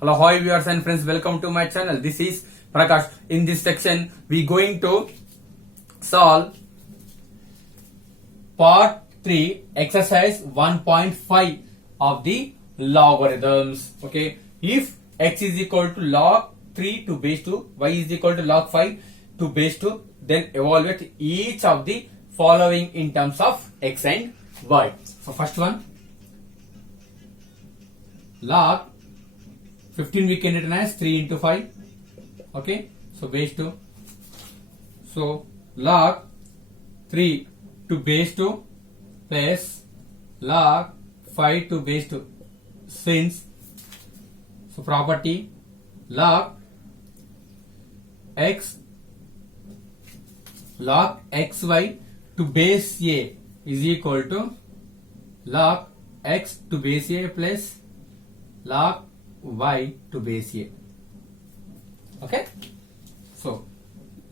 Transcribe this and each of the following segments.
Hello, hi viewers and friends. Welcome to my channel. This is Prakash. In this section, we going to solve part 3, exercise 1.5 of the logarithms. Okay, if x is equal to log 3 to base 2, y is equal to log 5 to base 2, then evaluate each of the following in terms of x and y. So first one, log 15 we can written as 3 into 5. Okay, so base 2. So log 3 to base 2 plus log 5 to base 2. Since, so property log xy to base a is equal to log x to base a plus log y to base a. Okay, so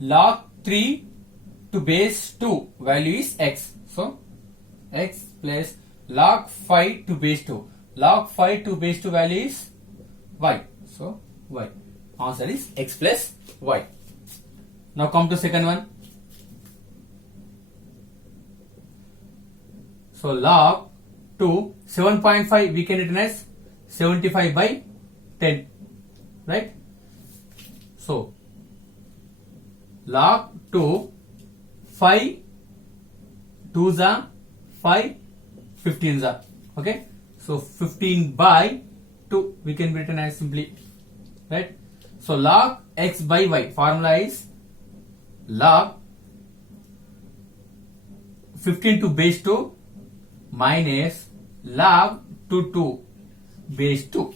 log 3 to base 2 value is x, so x plus log 5 to base 2, log 5 to base 2 value is y, so y. Answer is x plus y. Now come to second one. So log 2 7.5 we can written as 75 by 10, right? So log 2 5 2s are 5 15s are, okay, so 15 by 2 we can written as simply, right? So log x by y formula is log 15 to base 2 minus log 2 to base 2.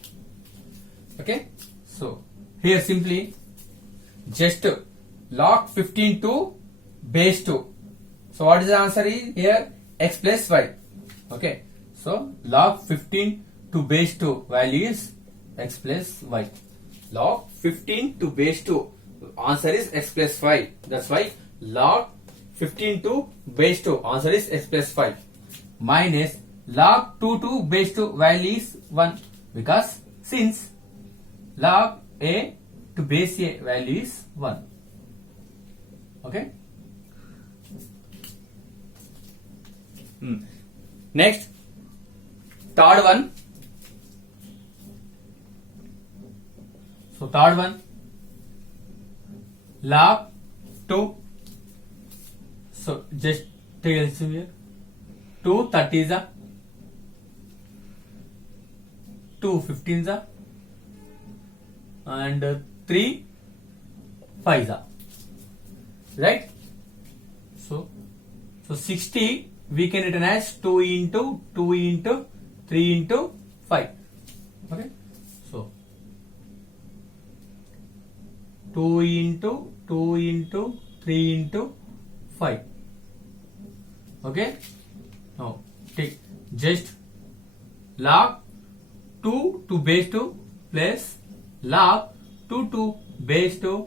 Okay, so here simply just log 15 to base 2. So what is the answer is here? X plus y. Okay, so log 15 to base 2 value is x plus y. Log 15 to base 2 answer is x plus y. That's why log 15 to base 2 answer is x plus y minus log 2 to base 2 value is 1, because since log a to base a value is 1. Okay. Next, third one. So third one, log 2. So just take LCM here. 2 30s are, 2 15s are, and 3 5s are, right? So 60 we can written as 2 into 2 into 3 into 5. Okay, so 2 into 2 into 3 into 5. Okay, now take just log 2 to base 2 plus log 2 to base 2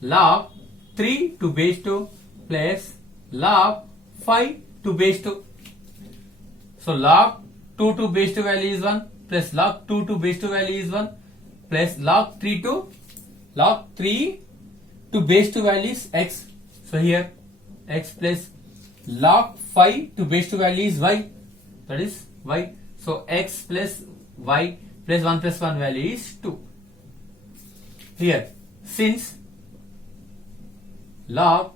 log 3 to base 2 plus log 5 to base 2. So log 2 to base 2 value is 1 plus log 2 to base 2 value is 1 plus log 3 to base 2 value is x. So here x plus log 5 to base 2 value is y, that is y. So x plus y plus 1 value is 2. Here since log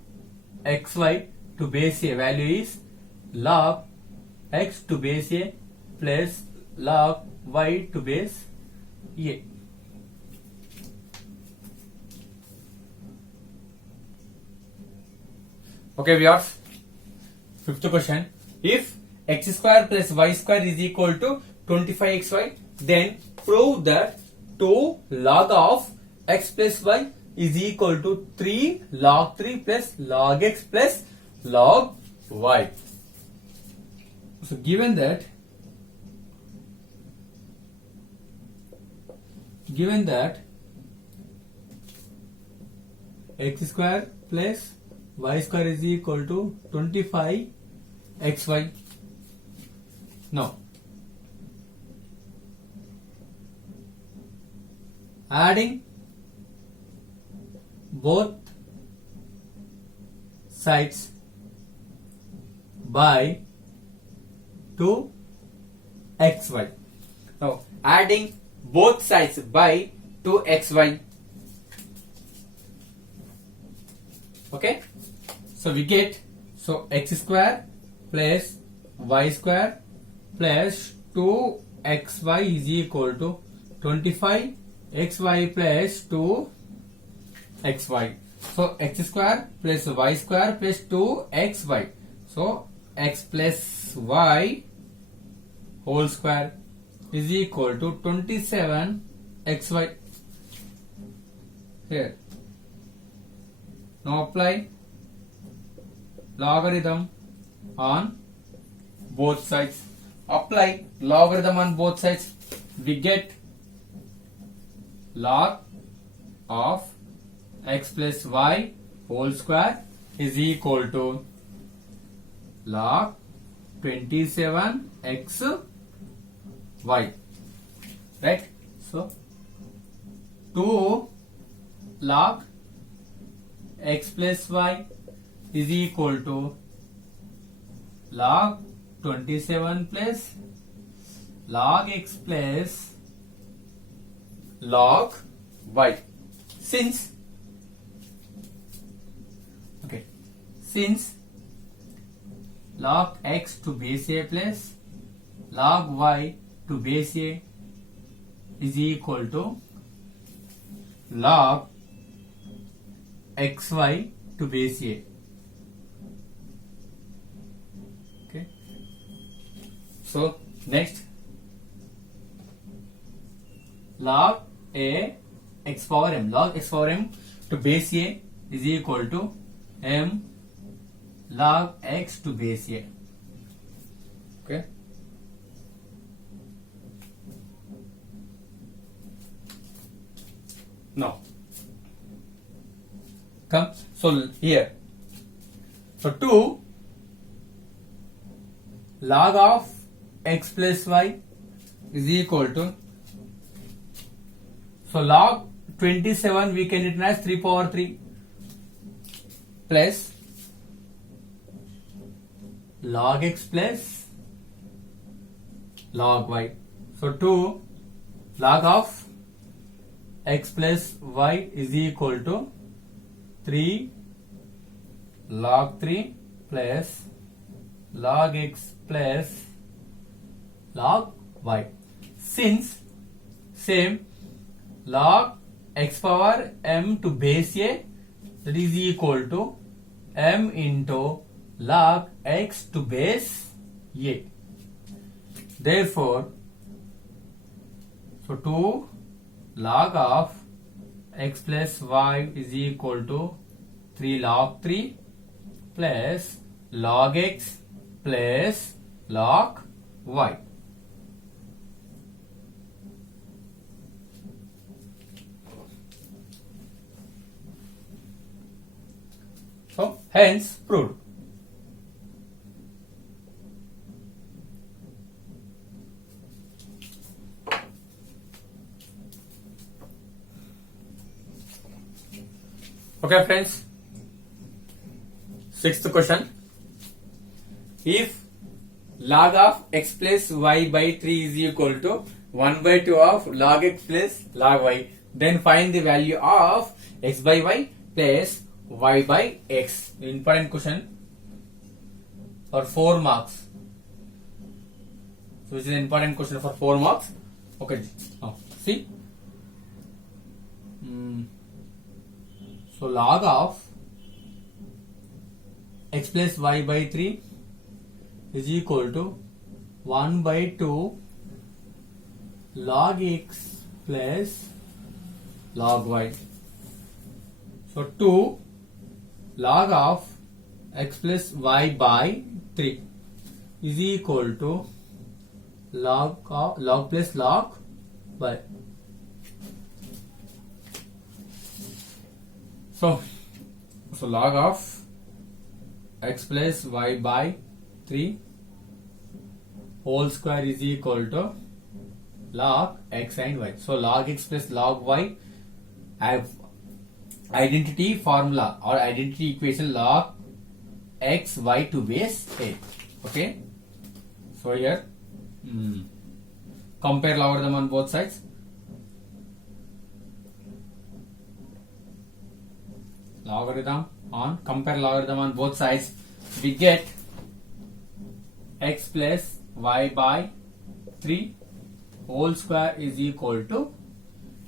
xy to base a value is log x to base a plus log y to base a. Okay viewers, fifth question. If x square plus y square is equal to 25xy, then prove that 2 log of x plus y is equal to 3 log 3 plus log x plus log y. So given that x square plus y square is equal to 25xy. Now adding both sides by 2xy. Now adding both sides by 2xy. Okay, so we get, so x square plus y square plus 2xy is equal to 25 xy plus 2xy. So x square plus y square plus 2xy. So x plus y whole square is equal to 27xy. Here. Now apply logarithm on both sides. Apply logarithm on both sides. We get log of x plus y whole square is equal to log 27xy. Right? So 2 log x plus y is equal to log 27 plus log x plus log y. Since log x to base a plus log y to base a is equal to log xy to base a. Okay. So next, log a x power m. Log x power m to base a is equal to m log x to base a. Okay. Now come, so here, so 2 log of x plus y is equal to, so log 27 we can write as 3 power 3 plus log x plus log y. So 2 log of x plus y is equal to 3 log 3 plus log x plus log y. Since same log x power m to base a, that is equal to m into log x to base a. Therefore, so 2 log of x plus y is equal to 3 log 3 plus log x plus log y. So hence proved. Okay friends, sixth question. If log of x plus y by 3 is equal to 1 by 2 of log x plus log y, then find the value of x by y plus y by x. Important question for 4 marks. So this is an important question for 4 marks. Okay, now see. So log of x plus y by 3 is equal to 1 by 2 log x plus log y. So 2 log of x plus y by 3 is equal to log plus log y. So log of x plus y by 3 whole square is equal to, log x and y. So log x plus log y, I have identity formula or identity equation log x y to base a. Okay. So here compare logarithm on both sides. Compare logarithm on both sides. We get x plus y by 3 whole square is equal to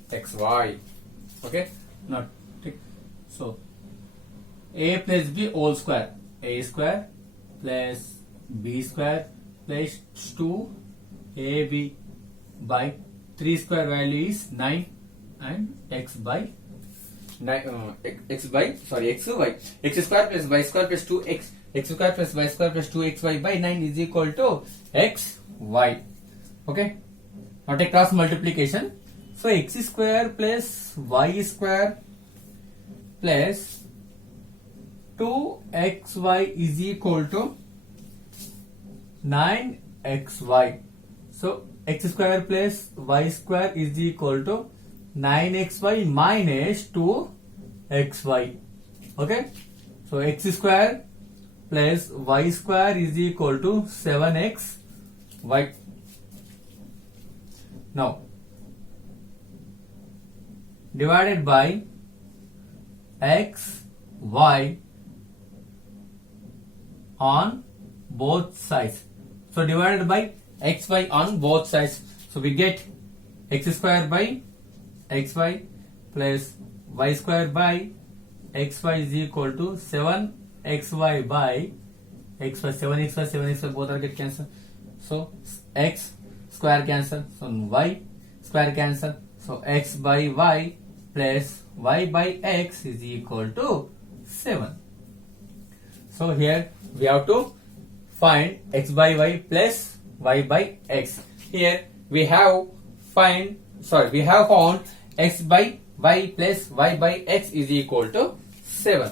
xy. Okay. Now so a plus b whole square, a square plus b square plus 2ab by 3 square value is 9 and x by x square plus y square plus 2x square plus y square plus 2xy by 9 is equal to xy. Okay. Now take cross multiplication. So x square plus y square plus 2xy is equal to 9xy. So x square plus y square is equal to 9xy minus 2xy. Okay. So x square plus y square is equal to 7xy. Now divided by x, y on both sides. So divided by x, y on both sides. So we get x square by xy plus y square by xy is equal to 7xy by xy. 7xy both are get cancelled. So x square cancel. So y square cancel. So x by y plus y by x is equal to 7. So here we have to find x by y plus y by x. Here we have found x by y plus y by x is equal to 7.